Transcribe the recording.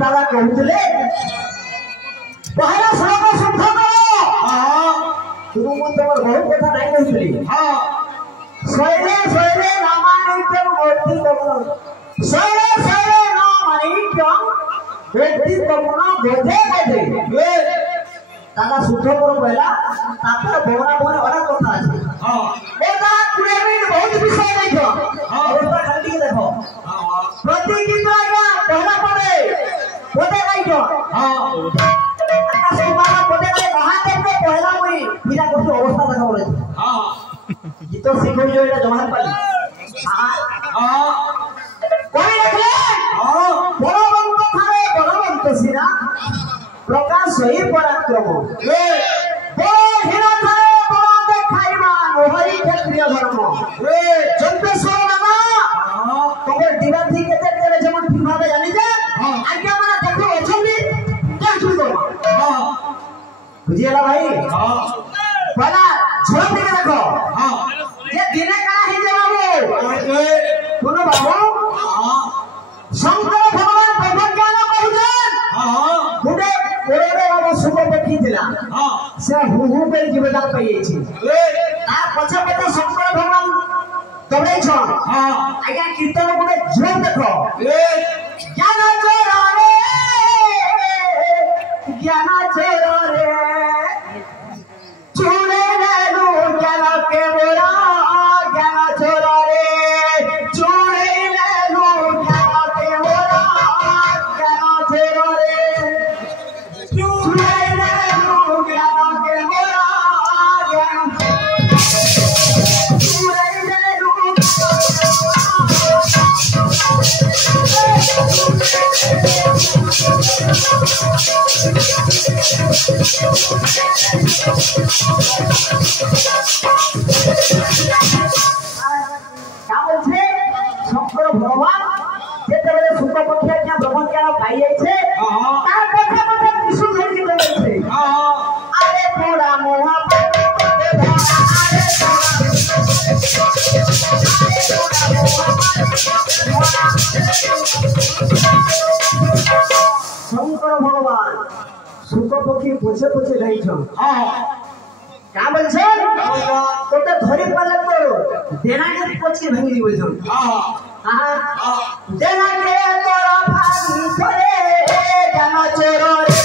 दादा कहते पहला श्लोक शुद्ध करो तुम बहुत कथा नहीं कहते शैले शैले नामानित्यं मूर्ति कमन शैले शैले नामानित्यं मूर्ति कमन गोधे गोधे दादा शुद्ध करो पहला तापर बोना बोना वाला कथा আছে बेटा 20 मिनट बहुत विषय देखो अवस्था खाली के देखो प्रति गीत आया पहला पड़े बोते नहीं आकाश मारा बोते नहीं महादेव के पहला कोई बिना कुछ अवस्था देखा बोले गीत सीखो जो এটা জমা পালি कोई रखले बलवंत थारे बलवंत सिना प्रकाश होई पराक्रम बो हिरा थारे बल देखाइबा ओहरी क्षत्रिय धर्म जंतेश्वर नामा तोर दिवाती केते केते जेमन ठीक भाबे जानि जे आज्ञा माने देखो अछंदी क्या छुई दो बुझियला भाई पहला झोल दिके देखो जे दिने का ही जे बाबू सुनो बाबू शंकर भगवान ब्रह्म ज्ञान कहउछन गुडे ओरे बाबू सुको देखि दिला से हुहु पे जीवदान पाई छी ता पछे पछे शंकर भगवान तबे छन आज्ञा कीर्तन गुडे झोल देखो ज्ञान चोरा रे ज्ञान चोरा रे चूड़े लेलू ज्ञान के बोरा ज्ञान चोरा रे चूड़े लेलू ज्ञान के बोरा ज्ञान चोरा रे चूड़े लेलू ज्ञान के बोरा ज्ञान चूड़े लेलू शंकर भगवान जेतेबेले सुख पक्षे क्या ब्रह्म ज्ञान पाई जाय छे तार कथा कथा विष्णु धरि के छे अरे थोड़ा मोहा शंकर भगवान सुख पक्षी पूछे पूछे जाई छ का बोल छे तो धरि पाले तो देना के पक्षी भांगी दी बोल छ देना के तोरा भागी करे जाना चोरो रे